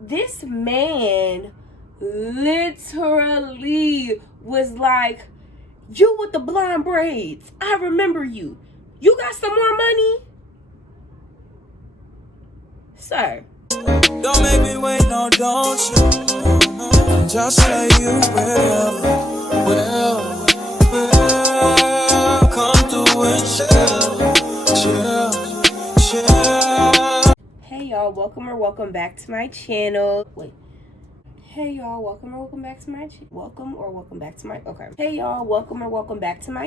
this man literally was like, you with the blonde braids, I remember you. You got some more money? Sir. Don't make me wait, no, don't you? Just say you will. Come through and chill. Hey y'all, welcome back to my channel. Wait. Hey y'all, welcome back to my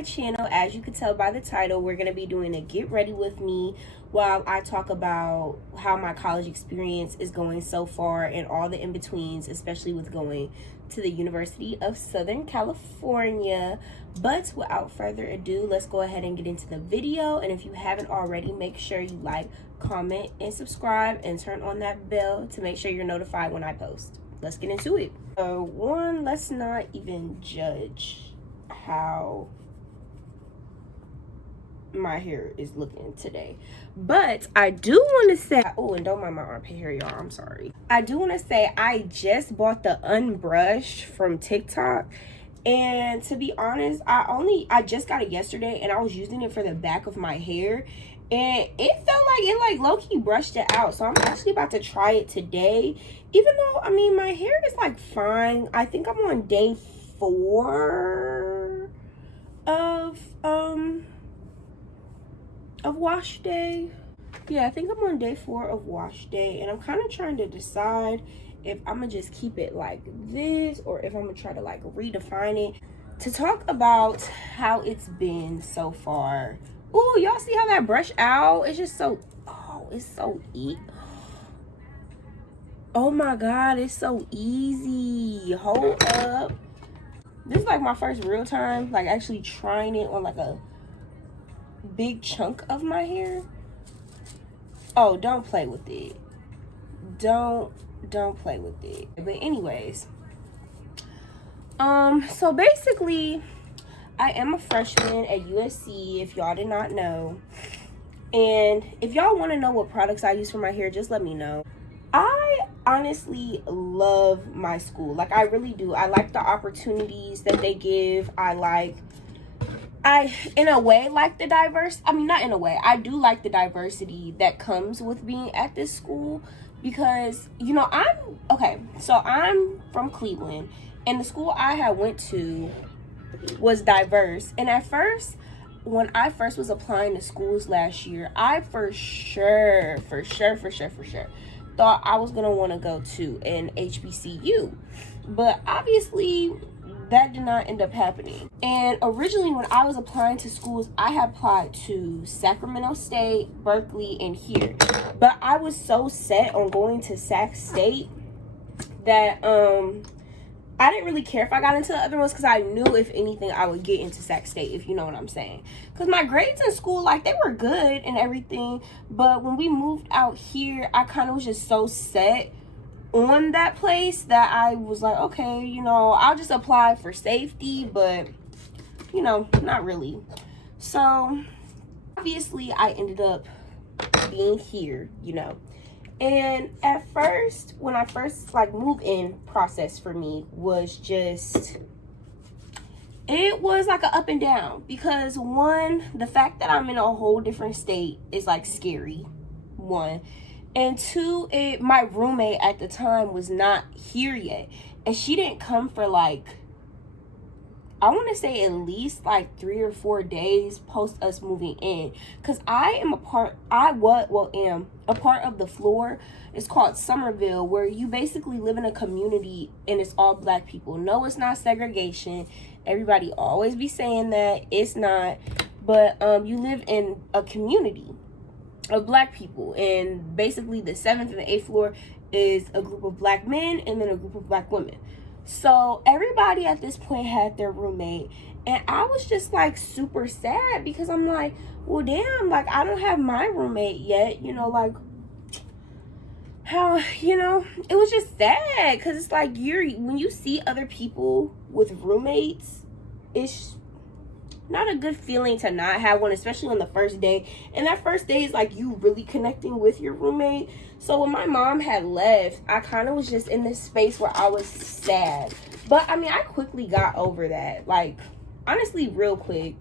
channel. As you can tell by the title, we're gonna be doing a get ready with me while I talk about how my college experience is going so far and all the in-betweens, especially with going to the University of Southern California. But without further ado, let's go ahead and get into the video. And if you haven't already, make sure you like, comment, and subscribe, and turn on that bell to make sure you're notified when I post. Let's get into it. Let's not even judge how my hair is looking today, but I do want to say, oh, and don't mind my armpit hair, y'all, I'm sorry. I do want to say I just bought the unbrush from TikTok, and to be honest, I just got it yesterday, and I was using it for the back of my hair, and it felt like it low-key brushed it out. So I'm actually about to try it today, even though, I mean, my hair is like fine. I think I'm on day 4 of wash day. Yeah, I think I'm on day 4 of wash day, and I'm kind of trying to decide if I'm gonna just keep it like this or if I'm gonna try to like redefine it. To talk about how it's been so far. Ooh, y'all see how that brush out? It's just so, oh, it's so oh my god, it's so easy. Hold up. This is like my first real time like actually trying it on like a big chunk of my hair. Oh, don't play with it. Don't play with it. But anyways, so basically I am a freshman at USC, if y'all did not know. And if y'all want to know what products I use for my hair, just let me know. I honestly love my school. Like, I really do. I like the opportunities that they give. I in a way like the not in a way, I do like the diversity that comes with being at this school, because you know, I'm from Cleveland, and the school I had went to was diverse. And at first, when I first was applying to schools last year, I for sure thought I was gonna want to go to an HBCU, but obviously that did not end up happening. And originally, when I was applying to schools, I had applied to Sacramento State, Berkeley, and here. But I was so set on going to Sac State that I didn't really care if I got into the other ones, because I knew if anything I would get into Sac State, if you know what I'm saying. Because my grades in school, like, they were good and everything, but when we moved out here, I kind of was just so set on that place that I was like, okay, you know, I'll just apply for safety, but you know, not really. So obviously I ended up being here, you know. And at first, when I first like move-in process for me was just, it was like an up and down, because one, the fact that I'm in a whole different state is like scary, one. And two, my roommate at the time was not here yet, and she didn't come for like, I want to say at least like 3 or 4 days post us moving in, because I am a part of the floor. It's called Somerville, where you basically live in a community and it's all black people. No, it's not segregation. Everybody always be saying that it's not, but you live in a community of black people, and basically the 7th and the 8th floor is a group of black men and then a group of black women. So everybody at this point had their roommate, and I was just like super sad, because I'm like, well damn, like I don't have my roommate yet, you know, like how, you know, it was just sad, because it's like when you see other people with roommates, it's not a good feeling to not have one, especially on the first day. And that first day is like you really connecting with your roommate. So when my mom had left, I kind of was just in this space where I was sad. But I mean, I quickly got over that, like honestly real quick,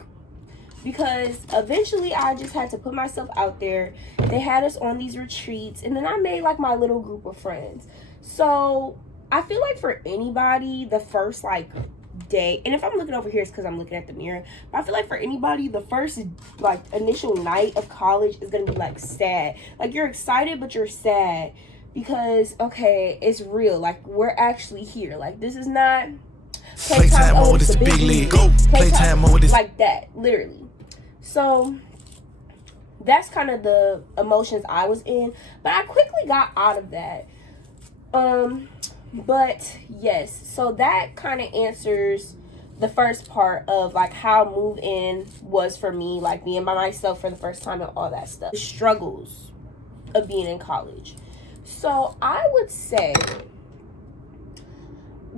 because eventually I just had to put myself out there. They had us on these retreats, and then I made like my little group of friends. So I feel like for anybody, the first like day, and if I'm looking over here, it's because I'm looking at the mirror, but I feel like for anybody, the first like initial night of college is gonna be like sad. Like you're excited, but you're sad because okay, it's real. Like we're actually here. Like this is not Playtime mode, it's the big league. Go playtime mode, is like that, literally. So that's kind of the emotions I was in, but I quickly got out of that. But yes, so that kind of answers the first part of like how move in was for me, like being by myself for the first time and all that stuff, the struggles of being in college. So I would say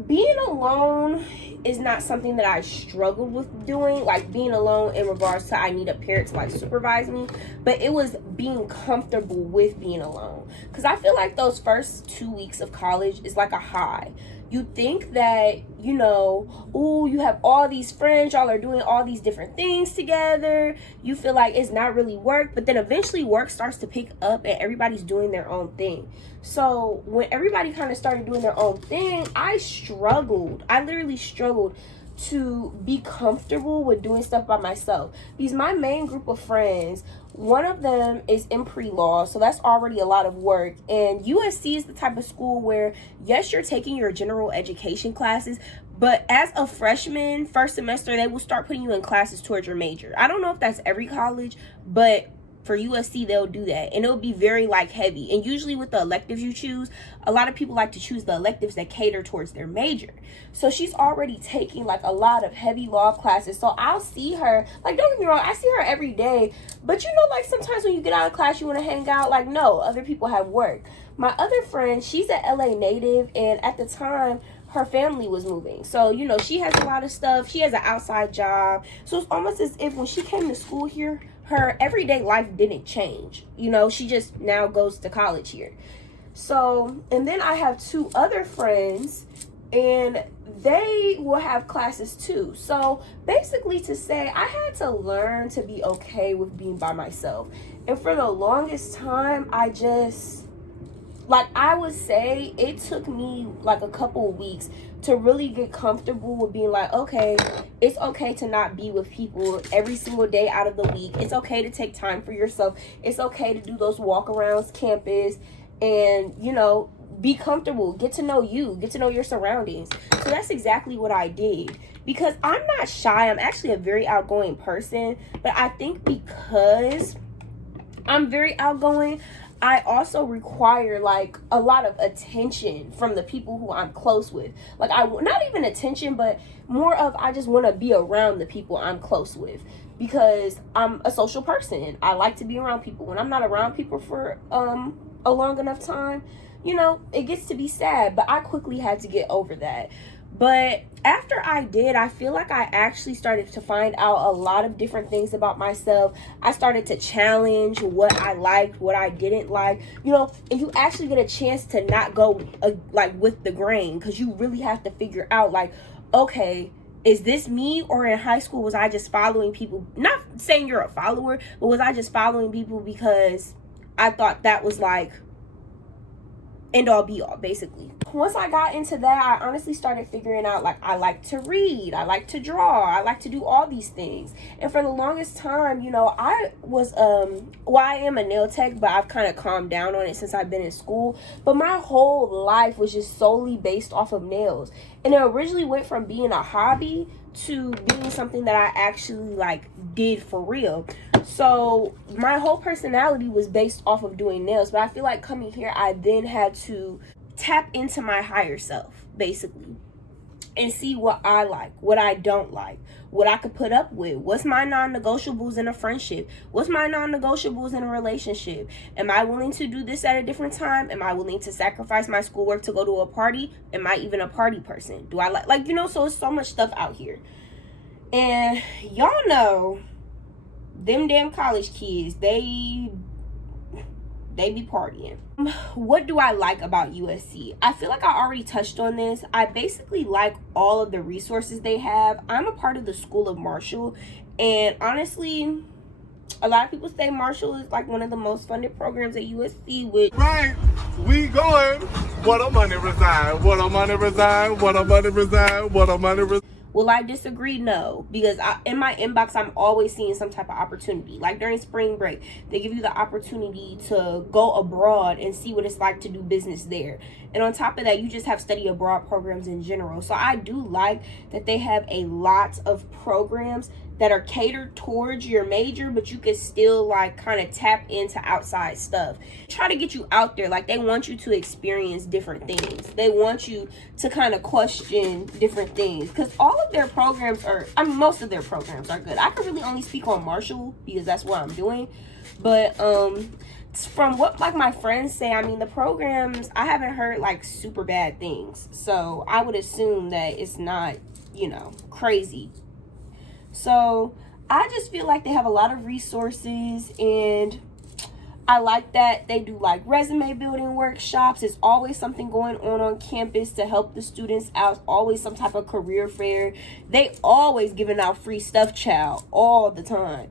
being alone is not something that I struggled with doing, like being alone in regards to I need a parent to like supervise me, but it was being comfortable with being alone. Because I feel like those first 2 weeks of college is like a high. You think that, you know, ooh, you have all these friends, y'all are doing all these different things together. You feel like it's not really work, but then eventually work starts to pick up and everybody's doing their own thing. So when everybody kind of started doing their own thing, I struggled. I literally struggled to be comfortable with doing stuff by myself. Because my main group of friends, one of them is in pre-law, so that's already a lot of work. And USC is the type of school where, yes, you're taking your general education classes, but as a freshman, first semester, they will start putting you in classes towards your major. I don't know if that's every college, but for USC, they'll do that. And it'll be very like heavy. And usually with the electives you choose, a lot of people like to choose the electives that cater towards their major. So she's already taking like a lot of heavy law classes. So I'll see her, like don't get me wrong, I see her every day. But you know, like sometimes when you get out of class, you want to hang out. Like no, other people have work. My other friend, she's an LA native. And at the time, her family was moving. So, you know, she has a lot of stuff. She has an outside job. So it's almost as if when she came to school here, her everyday life didn't change. You know, she just now goes to college here. So, and then I have two other friends and they will have classes too. So basically to say, I had to learn to be okay with being by myself. And for the longest time, I just, like I would say, it took me like a couple of weeks to really get comfortable with being like, okay, it's okay to not be with people every single day out of the week. It's okay to take time for yourself. It's okay to do those walk arounds campus and, you know, be comfortable, get to know you, get to know your surroundings. So that's exactly what I did. Because I'm not shy. I'm actually a very outgoing person. But I think because I'm very outgoing, I also require like a lot of attention from the people who I'm close with. Like not even attention, but more of I just want to be around the people I'm close with because I'm a social person. I like to be around people. When I'm not around people for a long enough time, you know, it gets to be sad, but I quickly had to get over that. But after I did, I feel like I actually started to find out a lot of different things about myself. I started to challenge what I liked, what I didn't like, you know, and you actually get a chance to not go like with the grain because you really have to figure out like, okay, is this me? Or in high school, was I just following people? Not saying you're a follower, but was I just following people because I thought that was like end all be all, basically. Once I got into that, I honestly started figuring out like I like to read, I like to draw, I like to do all these things. And for the longest time, you know, I was well, I am a nail tech, but I've kind of calmed down on it since I've been in school. But my whole life was just solely based off of nails. And it originally went from being a hobby to being something that I actually like did for real. So my whole personality was based off of doing nails. But I feel like coming here, I then had to tap into my higher self, basically, and see what I like, what I don't like, what I could put up with. What's my non-negotiables in a friendship? What's my non-negotiables in a relationship? Am I willing to do this at a different time? Am I willing to sacrifice my schoolwork to go to a party? Am I even a party person? Do I like, you know, so it's so much stuff out here. And y'all know them damn college kids, they be partying. What do I like about USC? I feel like I already touched on this. I basically like all of the resources they have. I'm a part of the School of Marshall, and honestly, a lot of people say Marshall is like one of the most funded programs at USC, which right, we going. What a money resign, what a money resign, what a money resign, what a money resign. will I disagree? No, because in my inbox, I'm always seeing some type of opportunity. Like during spring break, they give you the opportunity to go abroad and see what it's like to do business there. And on top of that, you just have study abroad programs in general. So I do like that they have a lot of programs that are catered towards your major, but you can still like kind of tap into outside stuff. Try to get you out there. Like they want you to experience different things. They want you to kind of question different things, because all of their programs are, I mean, most of their programs are good. I can really only speak on Marshall because that's what I'm doing, but from what like my friends say, I mean, the programs, I haven't heard like super bad things, so I would assume that it's not, you know, crazy. So I just feel like they have a lot of resources, and I like that they do like resume building workshops. There's always something going on campus to help the students out, always some type of career fair. They always giving out free stuff, child, all the time,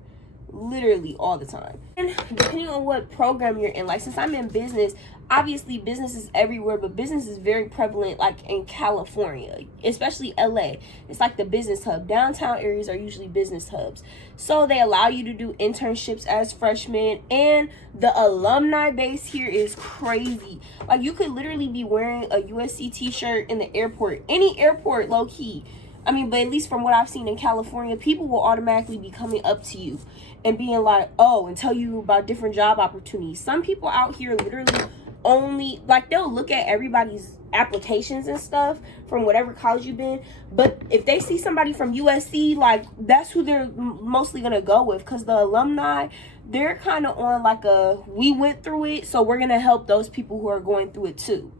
literally all the time. And depending on what program you're in, like since I'm in business, obviously business is everywhere, but business is very prevalent like in California, especially LA. It's like the business hub. Downtown areas are usually business hubs, so they allow you to do internships as freshmen, and the alumni base here is crazy. Like you could literally be wearing a USC t-shirt in the airport, any airport, low key. I mean, but at least from what I've seen in California, people will automatically be coming up to you and being like, oh, and tell you about different job opportunities. Some people out here literally only, like, they'll look at everybody's applications and stuff from whatever college you've been, but if they see somebody from USC, like, that's who they're mostly gonna go with, because the alumni, they're kind of on like a, we went through it, so we're gonna help those people who are going through it too.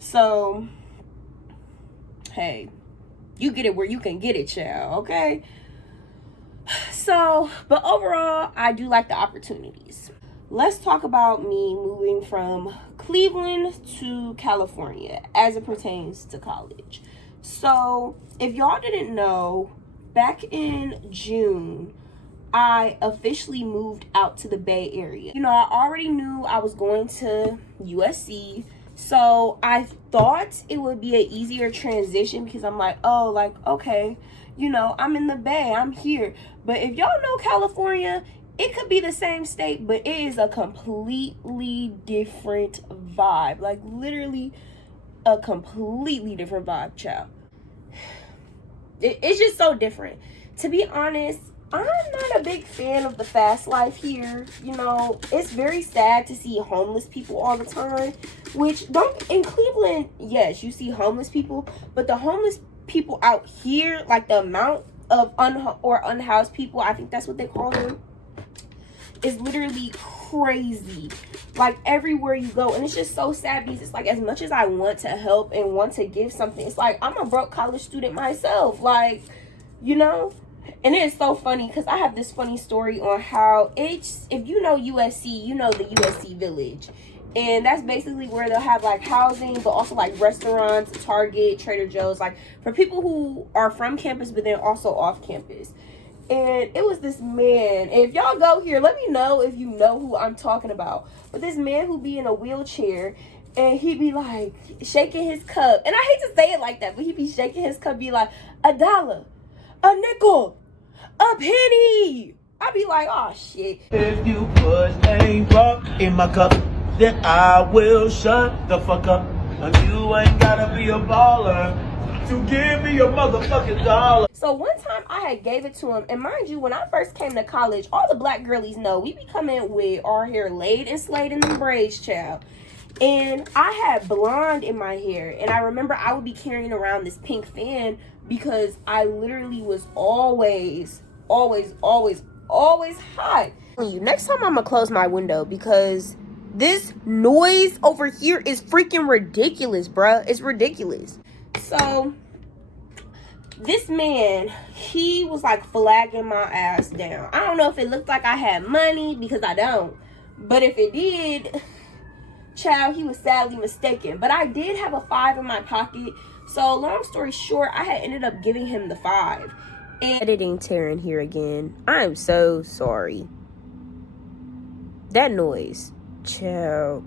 So, hey, you get it where you can get it, child, okay? So, but overall, I do like the opportunities. Let's talk about me moving from Cleveland to California as it pertains to college. So, if y'all didn't know, back in June, I officially moved out to the Bay Area. You know, I already knew I was going to USC, so I thought it would be an easier transition because I'm like, oh, like, okay, you know, I'm in the Bay, I'm here. But if y'all know California, it could be the same state, but it is a completely different vibe. Like, literally a completely different vibe, child. It's just so different. To be honest, I'm not a big fan of the fast life here. You know, it's very sad to see homeless people all the time, which don't, in Cleveland, yes, you see homeless people, but the homeless people out here, like the amount of unhoused people, I think that's what they call them, is literally crazy. Like everywhere you go, and it's just so sad because it's like, as much as I want to help and want to give something, it's like I'm a broke college student myself, like, you know. And it is so funny because I have this funny story on how it's, if you know USC, you know the USC Village, and that's basically where they'll have like housing, but also like restaurants, Target, Trader Joe's, like for people who are from campus but then also off campus. And it was this man, and if y'all go here, let me know if you know who I'm talking about. But this man who be in a wheelchair, and he'd be like shaking his cup, and I hate to say it like that, but he'd be shaking his cup, be like, $1, a nickel, a penny. I'd be like, oh shit. If you put a rock in my cup, then I will shut the fuck up. And you ain't gotta be a baller to give me your motherfucking dollar. So one time I had gave it to him, and mind you, when I first came to college, all the black girlies know we be coming with our hair laid and slayed in the braids, child. And I had blonde in my hair, and I remember I would be carrying around this pink fan because I literally was always hot. Next time I'm gonna close my window because this noise over here is freaking ridiculous, bruh. It's ridiculous. So This man, he was like flagging my ass down. I don't know if it looked like I had money, because I don't. But if it did, child, he was sadly mistaken. But I did have a 5 in my pocket. So long story short, I had ended up giving him the 5. And editing Taryn here again. I am so sorry. That noise, child.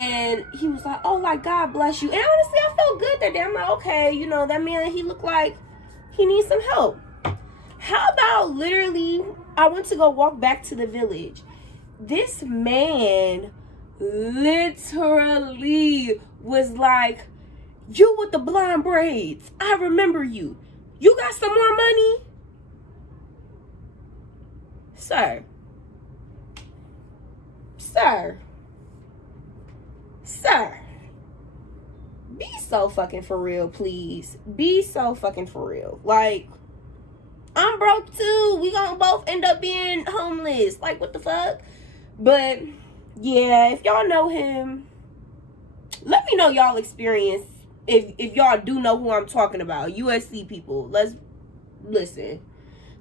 And he was like, oh, like, God bless you. And honestly, I felt good that day. I'm like, okay, you know, that man, he looked like he needs some help. How about literally, I went to go walk back to the village. This man literally was like, you with the blonde braids, I remember you. You got some more money? Sir. Be so fucking for real, please. Be so fucking for real. Like, I'm broke too. We gonna both end up being homeless. Like, what the fuck? But yeah, if y'all know him, let me know y'all experience. If y'all do know who I'm talking about, USC people, let's listen,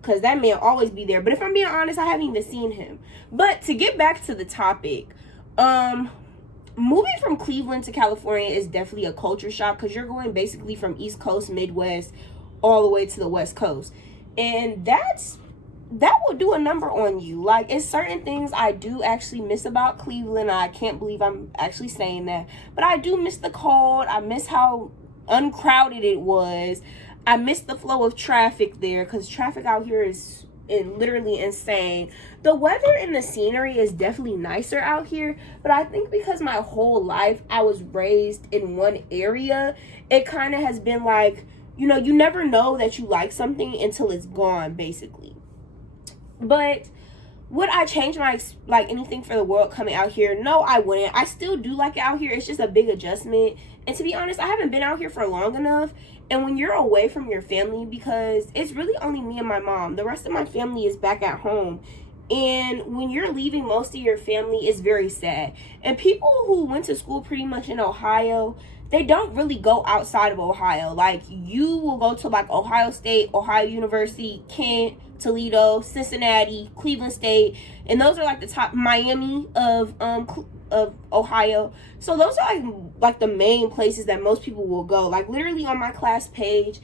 because that man always be there. But if I'm being honest, I haven't even seen him. But to get back to the topic, moving from Cleveland to California is definitely a culture shock, because you're going basically from East Coast, Midwest, all the way to the West Coast. And that will do a number on you. Like, it's certain things I do actually miss about Cleveland. I can't believe I'm actually saying that. But I do miss the cold. I miss how uncrowded it was. I miss the flow of traffic there, because traffic out here is literally insane. The weather and the scenery is definitely nicer out here, but I think because my whole life I was raised in one area, it kind of has been like, you know, you never know that you like something until it's gone, basically. But would I change my, like, anything for the world coming out here? No, I wouldn't. I still do like it out here. It's just a big adjustment. And to be honest, I haven't been out here for long enough. And when you're away from your family, because it's really only me and my mom, the rest of my family is back at home. And when you're leaving most of your family, it's very sad. And people who went to school pretty much in Ohio, they don't really go outside of Ohio. Like, you will go to like Ohio State, Ohio University, Kent, Toledo, Cincinnati, Cleveland State, and those are like the top, Miami of Ohio. So those are like the main places that most people will go. Like, literally on my class page,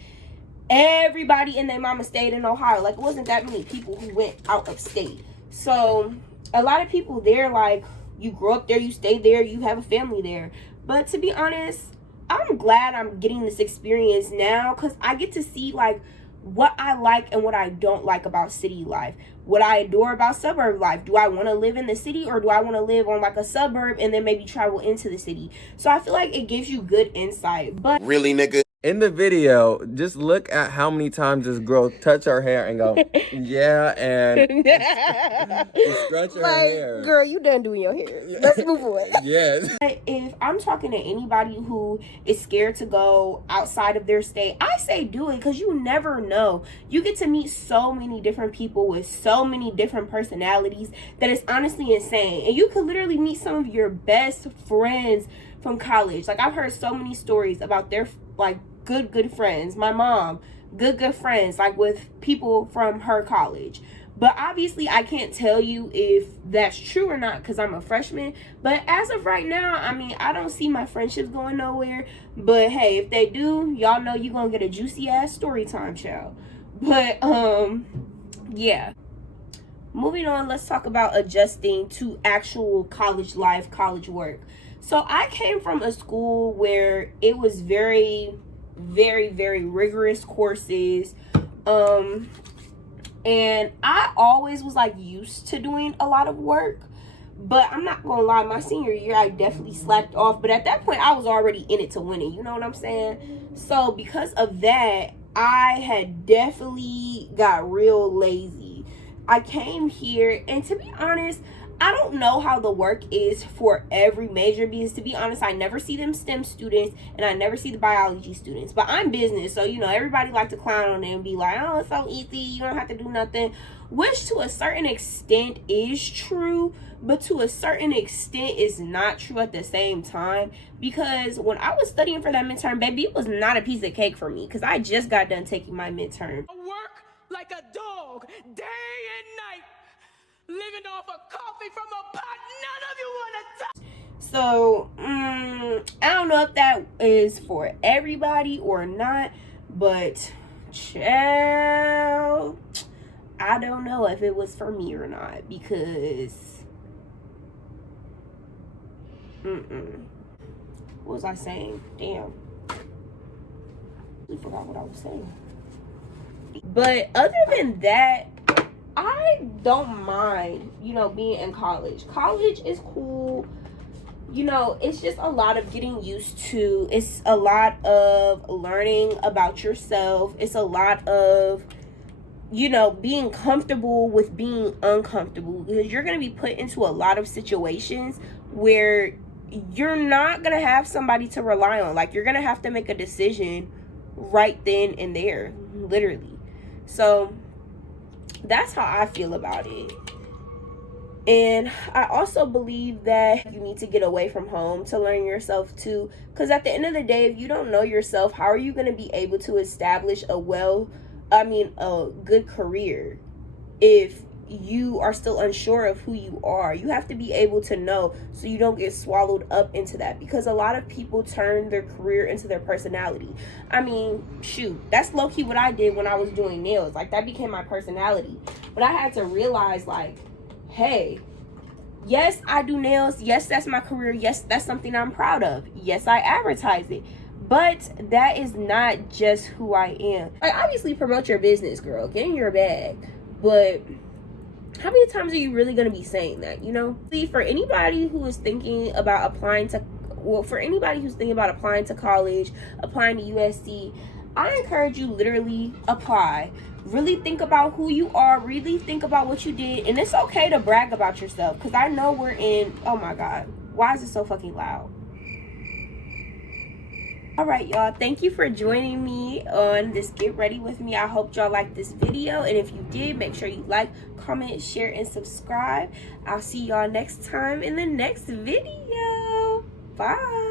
everybody and their mama stayed in Ohio. Like, it wasn't that many people who went out of state. So a lot of people there, like, you grow up there, you stay there, you have a family there. But to be honest, I'm glad I'm getting this experience now, because I get to see like what I like and what I don't like about city life, what I adore about suburb life. Do I want to live in the city, or do I want to live on like a suburb and then maybe travel into the city? So I feel like it gives you good insight. But really, nigga, in the video, just look at how many times this girl touch her hair and go, yeah, and scratch her hair. Girl, you done doing your hair. Let's move on. Yes. If I'm talking to anybody who is scared to go outside of their state, I say do it, because you never know. You get to meet so many different people with so many different personalities that it's honestly insane. And you could literally meet some of your best friends from college. Like, I've heard so many stories about their like good friends. My mom, good friends, like with people from her college. But obviously I can't tell you if that's true or not, because I'm a freshman. But as of right now, I mean, I don't see my friendships going nowhere. But hey, if they do, y'all know you're gonna get a juicy ass story time, child. But yeah, moving on, let's talk about adjusting to actual college life, college work. So I came from a school where it was very rigorous courses, and I always was like used to doing a lot of work. But I'm not gonna lie, my senior year I definitely slacked off, but at that point I was already in it to win it, you know what I'm saying? So because of that, I had definitely got real lazy. I came here, and to be honest, I don't know how the work is for every major, because to be honest, I never see them STEM students and I never see the biology students. But I'm business, so you know, everybody like to clown on it and be like, oh, it's so easy, you don't have to do nothing, which to a certain extent is true, but to a certain extent is not true at the same time. Because when I was studying for that midterm, baby, it was not a piece of cake for me, because I just got done taking my midterm. Work like a dog day and night, living off of coffee from a pot none of you want to touch. So I don't know if that is for everybody or not, but child, I don't know if it was for me or not, because what was I saying? Damn, I forgot what I was saying. But other than that, I don't mind, you know, being in college. College is cool. You know, it's just a lot of getting used to. It's a lot of learning about yourself. It's a lot of, you know, being comfortable with being uncomfortable, because you're going to be put into a lot of situations where you're not going to have somebody to rely on. Like, you're going to have to make a decision right then and there, literally. So that's how I feel about it. And I also believe that you need to get away from home to learn yourself too, because at the end of the day, if you don't know yourself, how are you going to be able to establish a good career if you are still unsure of who you are? You have to be able to know, so you don't get swallowed up into that, because a lot of people turn their career into their personality. I mean, shoot, that's low-key what I did when I was doing nails. Like, that became my personality. But I had to realize, like, hey, yes, I do nails. Yes, that's my career. Yes, that's something I'm proud of. Yes, I advertise it. But that is not just who I am. Like, obviously promote your business, girl. Get in your bag. But how many times are you really going to be saying that, you know? See, for anybody who is thinking about applying to college, applying to USC, I encourage you, literally apply. Really think about who you are. Really think about what you did. And it's okay to brag about yourself, because I know we're in, oh my God, why is it so fucking loud? All right, y'all, thank you for joining me on this Get Ready With Me. I hope y'all liked this video, and if you did, make sure you like, comment, share, and subscribe. I'll see y'all next time in the next video. Bye.